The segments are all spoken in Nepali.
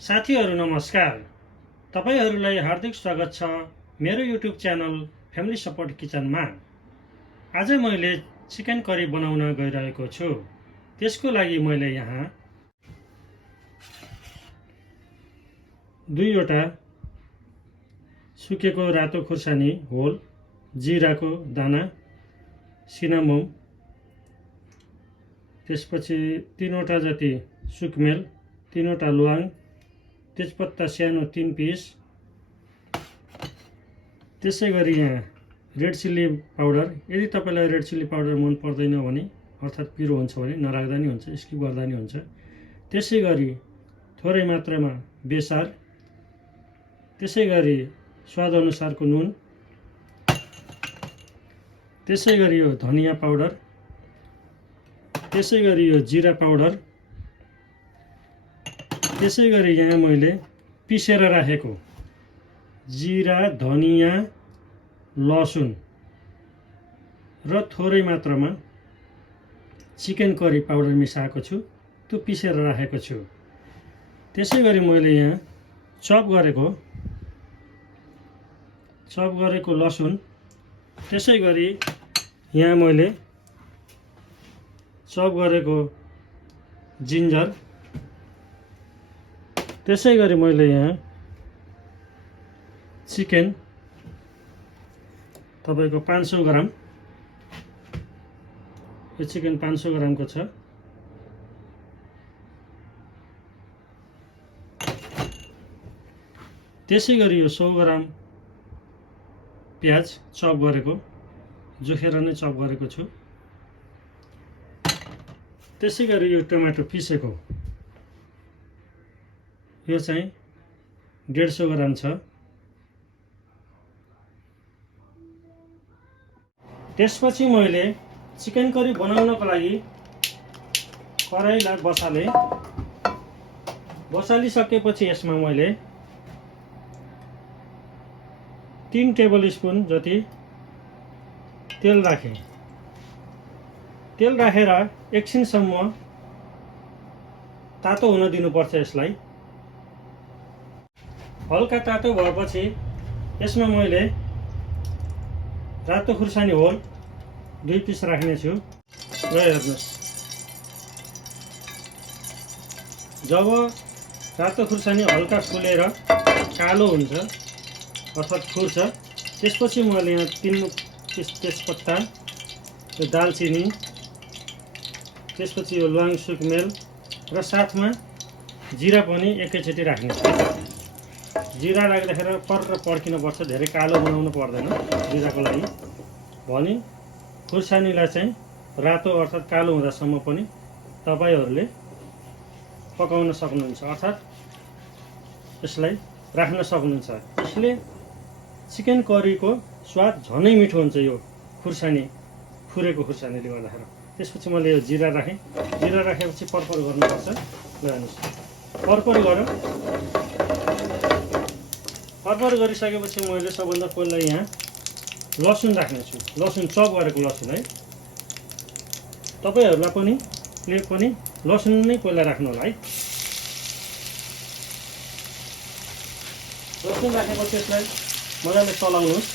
साथीहरु नमस्कार। तपाईहरुलाई हार्दिक स्वागत छ मेरो युट्युब च्यानल फ्यामिली सपोर्ट किचनमा। आज मैले चिकन करी बनाउन गइरहेको छु। त्यसको लागि मैले यहाँ 2 वटा सुकेको रातो खुर्सानी होल, जिराको दाना, सिनामोम, त्यसपछि 3 वटा जति सुकमेल, 3 वटा ल्वाङ, तेजपत्ता सानो 3 पिस, त्यसै गरी यहाँ रेड चिल्ली पाउडर। यदि तपाईलाई रेड चिल्ली पाउडर मन पर्दैन भने अर्थात् पिरो हुन्छ भने नराख्दा नि हुन्छ, स्किप गर्दा नि हुन्छ। त्यसै गरी थोरै मात्रामा बेसार, त्यसै गरी स्वाद अनुसारको नुन, त्यसै गरी यो धनिया पाउडर, त्यसै गरी यो जिरा पाउडर, त्यसै गरी यहाँ मैले पिसेर राखेको जिरा, धनिया, लसुन र थोरै मात्रामा चिकन करी पाउडर मिसाएको छु, त्यो पिसेर राखेको छु। त्यसै गरी मैले यहाँ चप गरेको लसुन, त्यसै गरी यहाँ मैले चप गरेको जिन्जर, त्यसै गरी मैले यहाँ चिकन तपाईको 500 ग्राम, यो चिकन 500 ग्रामको छ। त्यसै गरी यो 100 ग्राम प्याज चप गरेको, जोखेर नै चप गरेको छु। त्यसै गरी यो टमाटो पिसेको, यो चाहिँ 150 ग्राम छ। त्यसपछि मैले चिकन करी बनाउनको लागि कराईलाई बसालिसकेपछि यसमा मैले 3 टेबल स्पुन जति तेल राखेँ। तेल राखेर एकछिनसम्म तातो हुन दिनुपर्छ। यसलाई हल्का तातो भएपछि यसमा मैले रातो खुर्सानी होल 2 पिस राख्ने छु। र हेर्नुस्, जब रातो खुर्सानी हल्का फुलेर कालो हुन्छ अर्थात् फुर्छ, त्यसपछि मैले यहाँ 3 पिस तेजपत्ता, यो दालचिनी, त्यसपछि यो ल्वाङ, सुकमेल र साथमा जिरा पनि एकैचोटि राख्ने छु। जिरा राख्दाखेरि पर्र पड्किनु पर्छ, धेरै कालो बनाउनु पर्दैन जिराको लागि। भने खुर्सानीलाई चाहिँ रातो अर्थात् कालो हुँदासम्म पनि तपाईहरूले पकाउन सक्नुहुन्छ, अर्थात् यसलाई राख्न सक्नुहुन्छ। यसले चिकन करीको स्वाद झनै मिठो हुन्छ, यो फुरेको खुर्सानीले गर्दाखेरि। त्यसपछि मैले यो जिरा राखेँ। जिरा राखेपछि पर्पर गर्नुपर्छ। हेर्नुहोस्, पर्पर गरिसकेपछि मैले सबभन्दा पहिला यहाँ लसुन राख्नेछु। लसुन चप गरेको लसुन है। तपाईहरूलाई पनि लसुन नै पहिला राख्नु होला है। लसुन राखेपछि यसलाई मजाले चलाउनुहोस्।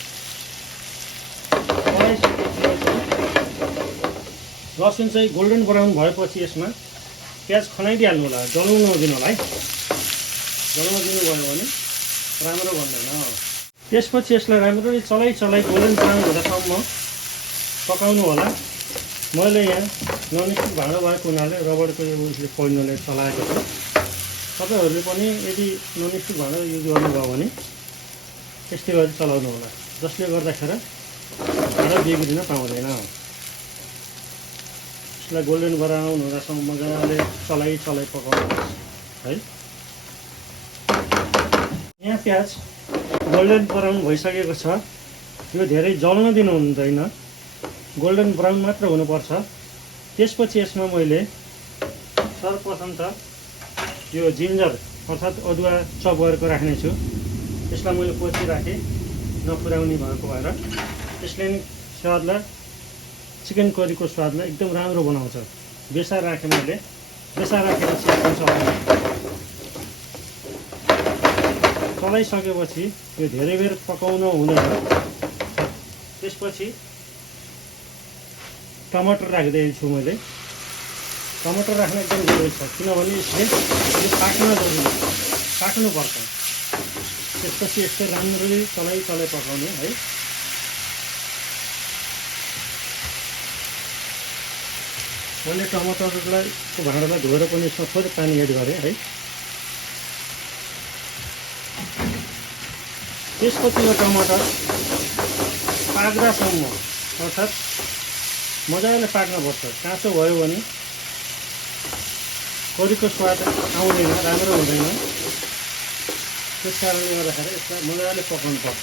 लसुन चाहिँ गोल्डन ब्राउन भएपछि यसमा प्याज खनाइदिइहाल्नु होला, जलाउनु नदिनु होला है। जलाउनु दिनुभयो भने राम्रो बन्दैन। त्यसपछि यसलाई राम्ररी चलाइ गोल्डन ब्राउन हुँदासम्म पकाउनु होला। मैले यहाँ ननस्टिक भाँडो भएको हुनाले रबरको उयसले पन्नुले चलाएको छु। तपाईहरूले पनि यदि ननस्टिक भाँडो युज गर्नुभयो भने त्यस्तै गरी चलाउनु होला, जसले गर्दाखेरि भाँडो बिग्रिन पाउँदैन। यसलाई गोल्डन ब्राउन हुँदासम्म मजाले चलाइ पकाउनुहोस् है। यहाँ प्याज गोल्डन ब्राउन भइसकेको छ। यो धेरै जल्न दिनु हुँदैन, गोल्डन ब्राउन मात्र हुनुपर्छ। त्यसपछि यसमा मैले सर्वप्रथम त यो जिन्जर अर्थात् अदुवा चप गरेको राख्ने छु। यसलाई मैले पछि राखेँ नपुर्याउने भएको भएर। यसले नि स्वादलाई, चिकन करीको स्वादलाई एकदम राम्रो बनाउँछ। बेसार राखेँ मैले। बेसार राखेपछि चलाइसकेपछि यो धेरै बेर पकाउनु हुँदैन। त्यसपछि टमाटर राखिदिएको छु मैले। टमाटर राख्न एकदम जरुरी छ, किनभने यसले यो पाक्नुपर्छ। त्यसपछि यस्तै राम्ररी चलाइ पकाउने है। मैले टमाटरलाई भाँडालाई धोएर पनि यसमा थोरै पानी एड गरेँ है। त्यसपछि यो टमाटर पाक्दासम्म अर्थात् मजाले पाक्नुपर्छ। काँचो भयो भने करीको स्वाद आउँदैन, राम्रो हुँदैन। त्यस कारणले गर्दाखेरि यसलाई मजाले पकाउनु पर्छ।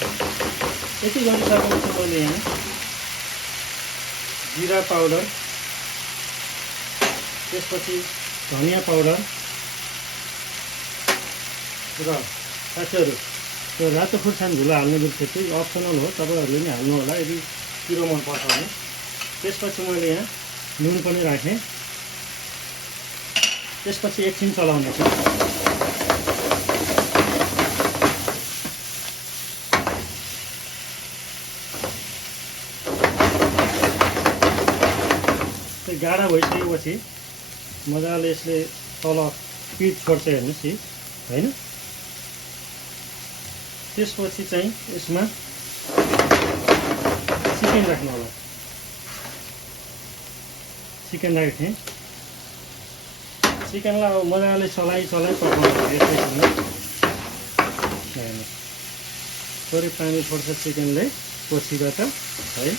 यति गरिसकेपछि मैले यहाँ जिरा पाउडर, त्यसपछि धनियाँ पाउडर र साथीहरू त्यो रातो खुर्सानी धुलो हाल्ने बिर्सेछु, यो अप्सनल हो, तपाईँहरूले नि हाल्नु होला यदि पिरो मन पर्छ भने। त्यसपछि मैले यहाँ नुन पनि राखेँ। त्यसपछि एकछिन चलाउने छु। त्यो गाढा भइसकेपछि मजाले यसले तल पिठ छोड्छ, हेर्नुहोस् यी होइन। त्यसपछि चाहिँ यसमा चिकन राख्नु होला। चिकन राखेँ। चिकनलाई अब मजाले चलाइ पकाउनु पर्छ। यसैसँग थोरै पानी छोड्छ चिकनले पछिबाट है।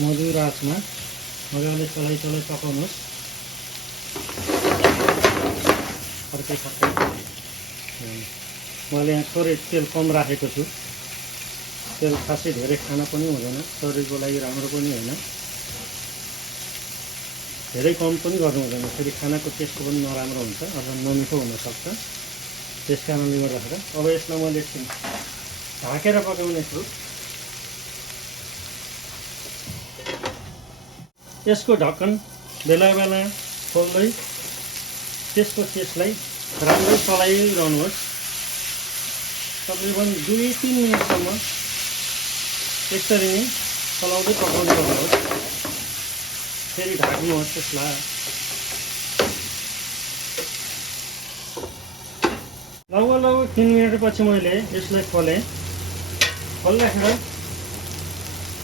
मधुर आँचमा मजाले चलाइ पकाउनुहोस्। फर्कै मैले यहाँ थोरै तेल कम राखेको छु। तेल खासै धेरै खाना पनि हुँदैन, शरीरको लागि राम्रो पनि होइन। धेरै कम पनि गर्नु हुँदैन, फेरि खानाको टेस्टको पनि नराम्रो हुन्छ अथवा नमिठो हुनसक्छ। त्यस कारणले गर्दाखेरि अब यसलाई मैले एकछिन ढाकेर पकाउने छु। यसको ढक्कन बेला बेला खोल्दै त्यसपछि यसलाई राम्रै चलाइरहनुहोस्। तकरिबन 2-3 मिनटसम्म यसरी नै चलाउँदै पकाउँदै गर्नुहोस्। फेरि ढाक्नुहोस् त्यसलाई। लगभग 3 मिनटपछि मैले यसलाई खोलेँ। खोल्दाखेरि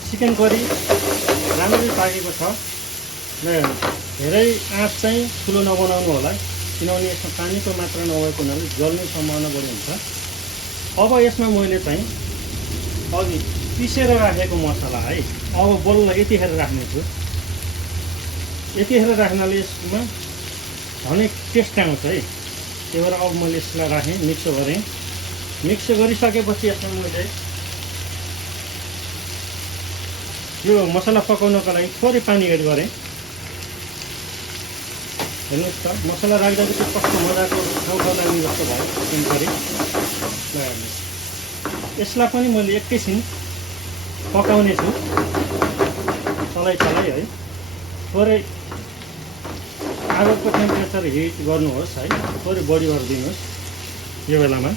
चिकन करी राम्ररी पाकेको छ। धेरै आँच चाहिँ ठुलो नबनाउनु होला, किनभने यसमा पानीको मात्रा नभएको हुनाले जल्ने सम्भावना बढी हुन्छ। अब यसमा मैले चाहिँ अघि पिसेर राखेको मसला है अब बल्ल यतिखेर राख्नेछु। यतिखेर राख्नाले यसमा झनै टेस्ट आउँछ है। त्यही भएर अब मैले यसलाई राखेँ, मिक्स गरेँ। मिक्स गरिसकेपछि यसमा मैले यो मसला पकाउनको लागि थोरै पानी एड गरेँ। हेर्नुहोस् त, मसला राख्दाखेरि कस्तो मजाको ठाउँ लाग्ने जस्तो भयो चिकन करी। यसलाई पनि मैले एकैछिन पकाउने छु, चलाइ है। थोरै आगोको टेम्परेचर हिट गर्नुहोस् है, थोरै बढी गरिदिनुहोस् यो बेलामा।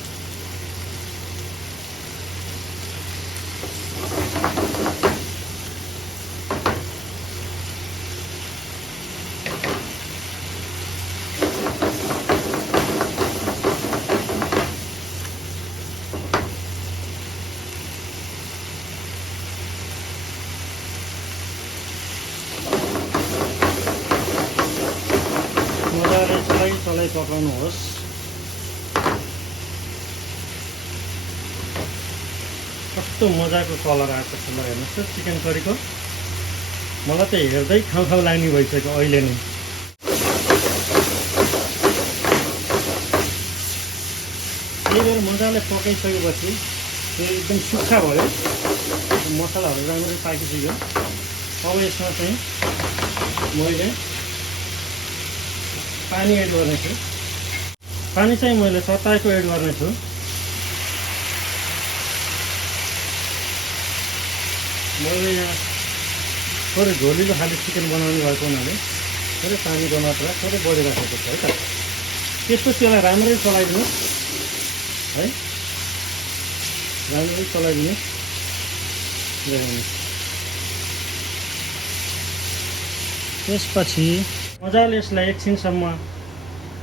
चलाइ पकाउनुहोस्। कस्तो मजाको कलर आएको छ ल, हेर्नुहोस् त चिकन करीको। मलाई त हेर्दै खाउँ लाग्ने भइसक्यो अहिले नै। यही बेर मजाले पकाइसकेपछि यो एकदम सुक्खा भयो, मसलाहरू राम्ररी पाकिसक्यो। अब यसमा चाहिँ मैले पानी एड गर्नेछु। पानी चाहिँ मैले तताएको एड गर्नेछु। मैले यहाँ थोरै झोलिलो खाले चिकन बनाउने भएको हुनाले थोरै पानीको मात्रा थोरै बढिराखेको छ है त। त्यसपछि यसलाई राम्ररी चलाइदिनुहोस् है, राम्ररी चलाइदिनुहोस्। त्यसपछि मजाले यसलाई एकछिनसम्म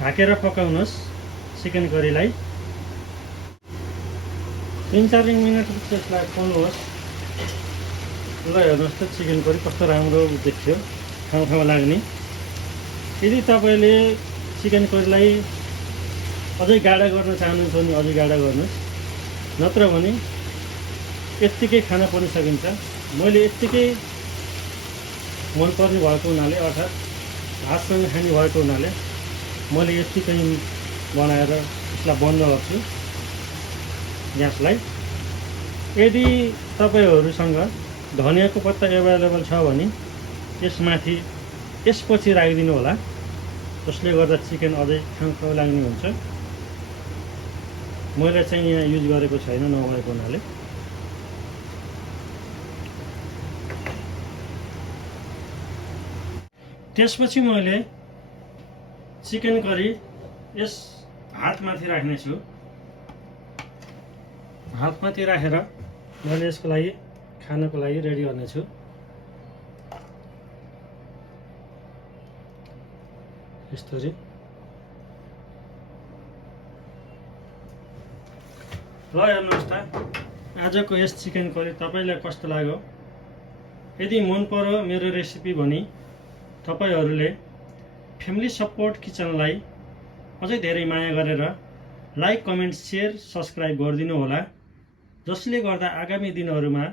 ढाकेर पकाउनुहोस् चिकन करीलाई। 3-4 मिनट त्यसलाई खोल्नुहोस्। ल हेर्नुहोस् त चिकन करी कस्तो राम्रो देखियो, ठाउँ लाग्ने। यदि तपाईँले चिकन करीलाई अझै गाढा गर्न चाहनुहुन्छ भने अझै गाढा गर्नुहोस्, नत्र भने यत्तिकै खान पनि सकिन्छ। मैले यत्तिकै मनपर्ने भएको हुनाले अर्थात् भातसँग खाने भएको हुनाले मैले यत्तिकै बनाएर यसलाई बन्द गर्छु ग्यासलाई। यदि तपाईँहरूसँग धनियाको पत्ता एभाइलेबल छ भने यसमाथि यसपछि राखिदिनु होला, जसले गर्दा चिकन अझै खाउ लाग्ने हुन्छ। मैले चाहिँ यहाँ युज गरेको छैन नभएको हुनाले। त्यसपछि मैले चिकन करी यस भातमाथि राख्नेछु। भातमाथि राखेर मैले यसको लागि खानको लागि रेडी गर्नेछु। यसरी ल हेर्नुहोस् त आजको यस चिकन करी तपाईलाई कस्तो लाग्यो। यदि मन पर्यो मेरो रेसिपी भने तपाईहरूले फ्यामिली सपोर्ट किचनलाई अझै धेरै माया गरेर लाइक, कमेन्ट, शेयर, सब्सक्राइब गरिदिनु होला, जसले गर्दा आगामी दिनहरूमा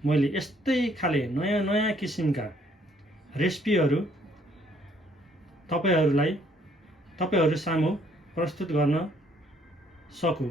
मैले यस्तै खाले नयाँ किसिमका रेसिपीहरू तपाईहरू सामु प्रस्तुत गर्न सकु।